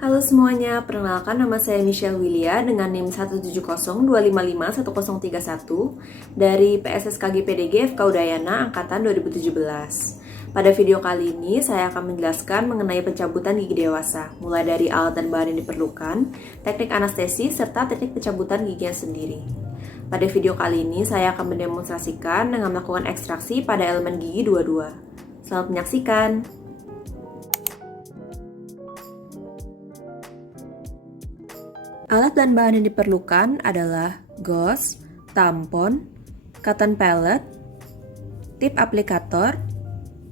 Halo semuanya, perkenalkan nama saya Michelle Willia dengan NIM 170-255-1031 dari PSSKG PDG FK Udayana Angkatan 2017. Pada video kali ini, saya akan menjelaskan mengenai pencabutan gigi dewasa, mulai dari alat dan bahan yang diperlukan, teknik anestesi, serta teknik pencabutan giginya sendiri. Pada video kali ini, saya akan mendemonstrasikan dengan melakukan ekstraksi pada elemen gigi dua-dua. Selamat menyaksikan! Alat dan bahan yang diperlukan adalah gauze, tampon, cotton pallet, tip aplikator,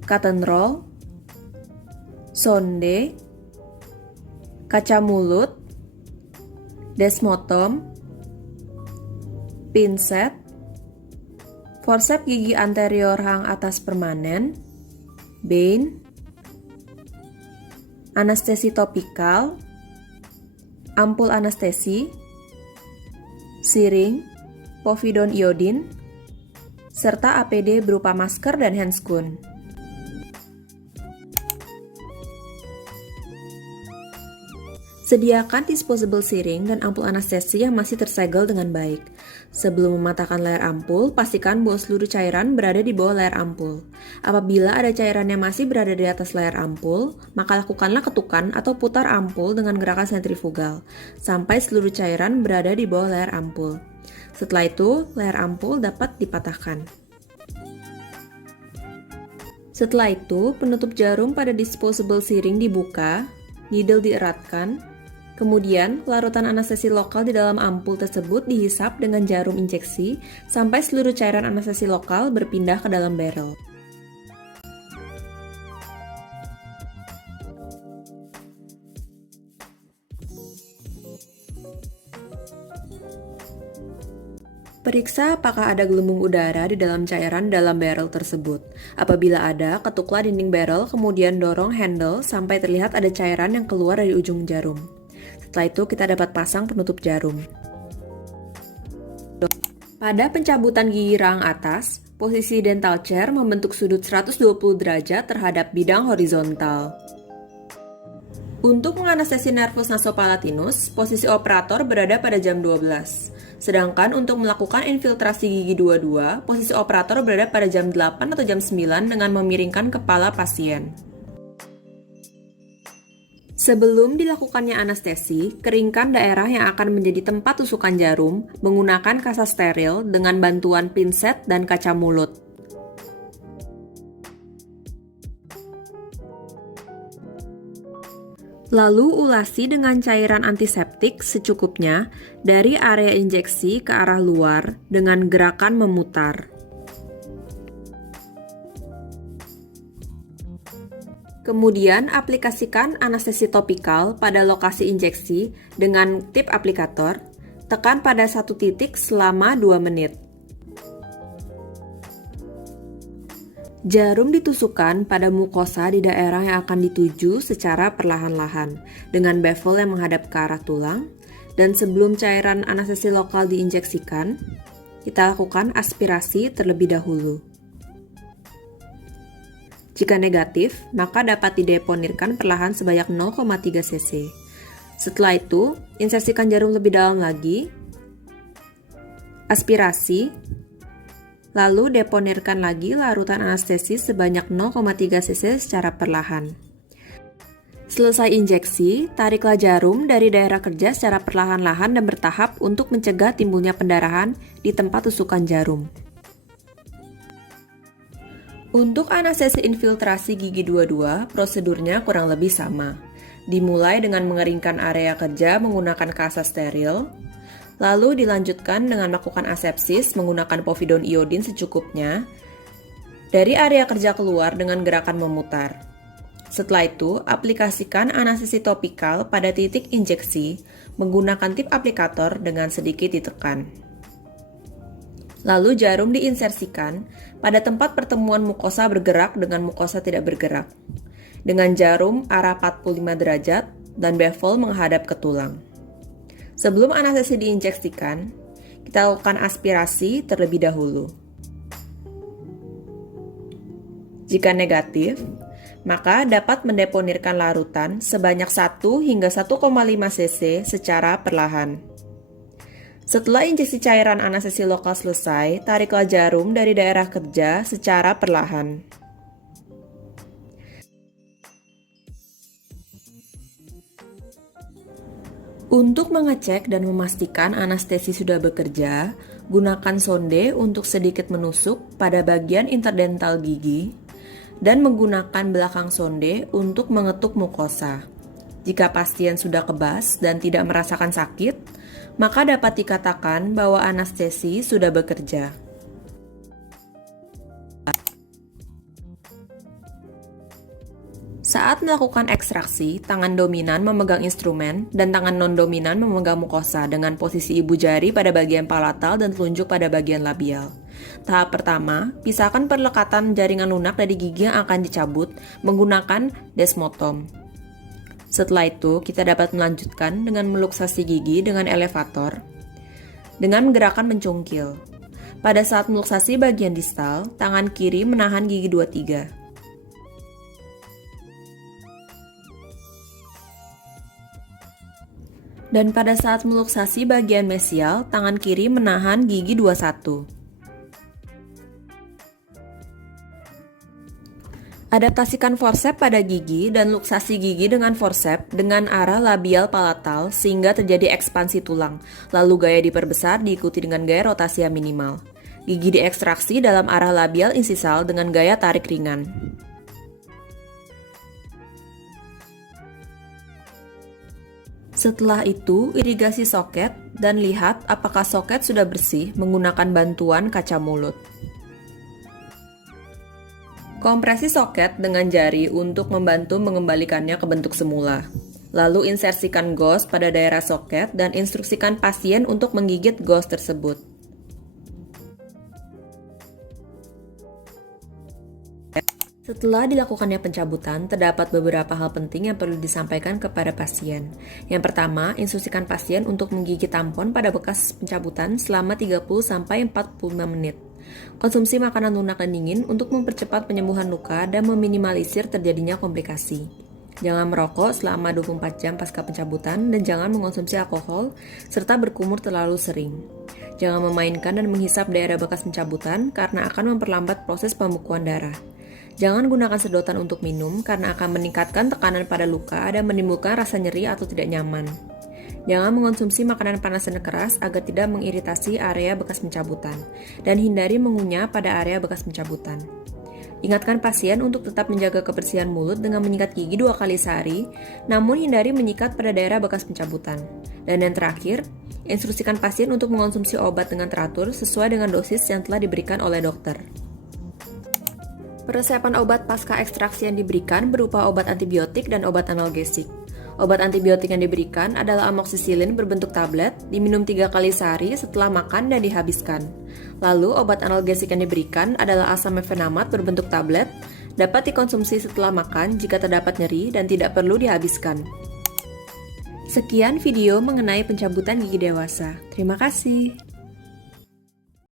cotton roll, sonde, kaca mulut, desmotom, pinset, forceps gigi anterior hang atas permanen, bane, anestesi topikal, ampul anestesi, siring, povidone iodin, serta APD berupa masker dan handscoon. Sediakan disposable siring dan ampul anestesi yang masih tersegel dengan baik. Sebelum mematahkan layar ampul, pastikan bahwa seluruh cairan berada di bawah layar ampul. Apabila ada cairan yang masih berada di atas layar ampul, maka lakukanlah ketukan atau putar ampul dengan gerakan sentrifugal, sampai seluruh cairan berada di bawah layar ampul. Setelah itu, layar ampul dapat dipatahkan. Setelah itu, penutup jarum pada disposable siring dibuka, needle dieratkan, kemudian, larutan anestesi lokal di dalam ampul tersebut dihisap dengan jarum injeksi sampai seluruh cairan anestesi lokal berpindah ke dalam barrel. Periksa apakah ada gelembung udara di dalam cairan dalam barrel tersebut. Apabila ada, ketuklah dinding barrel kemudian dorong handle sampai terlihat ada cairan yang keluar dari ujung jarum. Setelah itu kita dapat pasang penutup jarum. Pada pencabutan gigi rahang atas, posisi dental chair membentuk sudut 120 derajat terhadap bidang horizontal. Untuk menganestesi nervus nasopalatinus, posisi operator berada pada jam 12. Sedangkan untuk melakukan infiltrasi gigi dua-dua, posisi operator berada pada jam 8 atau jam 9 dengan memiringkan kepala pasien. Sebelum dilakukannya anestesi, keringkan daerah yang akan menjadi tempat tusukan jarum menggunakan kasa steril dengan bantuan pinset dan kaca mulut. Lalu ulasi dengan cairan antiseptik secukupnya dari area injeksi ke arah luar dengan gerakan memutar. Kemudian aplikasikan anestesi topikal pada lokasi injeksi dengan tip aplikator, tekan pada satu titik selama 2 menit. Jarum ditusukkan pada mukosa di daerah yang akan dituju secara perlahan-lahan dengan bevel yang menghadap ke arah tulang, dan sebelum cairan anestesi lokal diinjeksikan, kita lakukan aspirasi terlebih dahulu. Jika negatif, maka dapat dideponirkan perlahan sebanyak 0,3 cc. Setelah itu, insersikan jarum lebih dalam lagi, aspirasi, lalu deponirkan lagi larutan anestesi sebanyak 0,3 cc secara perlahan. Selesai injeksi, tariklah jarum dari daerah kerja secara perlahan-lahan dan bertahap untuk mencegah timbulnya pendarahan di tempat tusukan jarum. Untuk anestesi infiltrasi gigi dua-dua, prosedurnya kurang lebih sama. Dimulai dengan mengeringkan area kerja menggunakan kasa steril, lalu dilanjutkan dengan melakukan asepsis menggunakan povidone iodin secukupnya dari area kerja keluar dengan gerakan memutar. Setelah itu, aplikasikan anestesi topikal pada titik injeksi menggunakan tip aplikator dengan sedikit ditekan. Lalu jarum diinsersikan pada tempat pertemuan mukosa bergerak dengan mukosa tidak bergerak, dengan jarum arah 45 derajat dan bevel menghadap ke tulang. Sebelum anestesi diinjeksikan, kita lakukan aspirasi terlebih dahulu. Jika negatif, maka dapat mendeponirkan larutan sebanyak 1 hingga 1,5 cc secara perlahan. Setelah injeksi cairan anestesi lokal selesai, tariklah jarum dari daerah kerja secara perlahan. Untuk mengecek dan memastikan anestesi sudah bekerja, gunakan sonde untuk sedikit menusuk pada bagian interdental gigi dan menggunakan belakang sonde untuk mengetuk mukosa. Jika pasien sudah kebas dan tidak merasakan sakit, maka dapat dikatakan bahwa anestesi sudah bekerja. Saat melakukan ekstraksi, tangan dominan memegang instrumen dan tangan non-dominan memegang mukosa dengan posisi ibu jari pada bagian palatal dan telunjuk pada bagian labial. Tahap pertama, pisahkan perlekatan jaringan lunak dari gigi yang akan dicabut menggunakan desmotom. Setelah itu, kita dapat melanjutkan dengan meluksasi gigi dengan elevator dengan gerakan mencungkil. Pada saat meluksasi bagian distal, tangan kiri menahan gigi 23. Dan pada saat meluksasi bagian mesial, tangan kiri menahan gigi 21. Adaptasikan forceps pada gigi dan luksasi gigi dengan forceps dengan arah labial palatal sehingga terjadi ekspansi tulang, lalu gaya diperbesar diikuti dengan gaya rotasi yang minimal. Gigi diekstraksi dalam arah labial insisal dengan gaya tarik ringan. Setelah itu, irigasi soket dan lihat apakah soket sudah bersih menggunakan bantuan kaca mulut. Kompresi soket dengan jari untuk membantu mengembalikannya ke bentuk semula. Lalu insersikan gauze pada daerah soket dan instruksikan pasien untuk menggigit gauze tersebut. Setelah dilakukannya pencabutan, terdapat beberapa hal penting yang perlu disampaikan kepada pasien. Yang pertama, instruksikan pasien untuk menggigit tampon pada bekas pencabutan selama 30-45 menit. Konsumsi makanan lunak dan dingin untuk mempercepat penyembuhan luka dan meminimalisir terjadinya komplikasi. Jangan merokok selama 24 jam pasca pencabutan dan jangan mengonsumsi alkohol serta berkumur terlalu sering. Jangan memainkan dan menghisap daerah bekas pencabutan karena akan memperlambat proses pembekuan darah. Jangan gunakan sedotan untuk minum karena akan meningkatkan tekanan pada luka dan menimbulkan rasa nyeri atau tidak nyaman. Jangan mengonsumsi makanan panas dan keras agar tidak mengiritasi area bekas pencabutan, dan hindari mengunyah pada area bekas pencabutan. Ingatkan pasien untuk tetap menjaga kebersihan mulut dengan menyikat gigi 2 kali sehari, namun hindari menyikat pada daerah bekas pencabutan. Dan yang terakhir, instruksikan pasien untuk mengonsumsi obat dengan teratur sesuai dengan dosis yang telah diberikan oleh dokter. Persiapan obat pasca ekstraksi yang diberikan berupa obat antibiotik dan obat analgesik. Obat antibiotik yang diberikan adalah amoksisilin berbentuk tablet, diminum 3 kali sehari setelah makan dan dihabiskan. Lalu, obat analgesik yang diberikan adalah asam mefenamat berbentuk tablet, dapat dikonsumsi setelah makan jika terdapat nyeri dan tidak perlu dihabiskan. Sekian video mengenai pencabutan gigi dewasa. Terima kasih.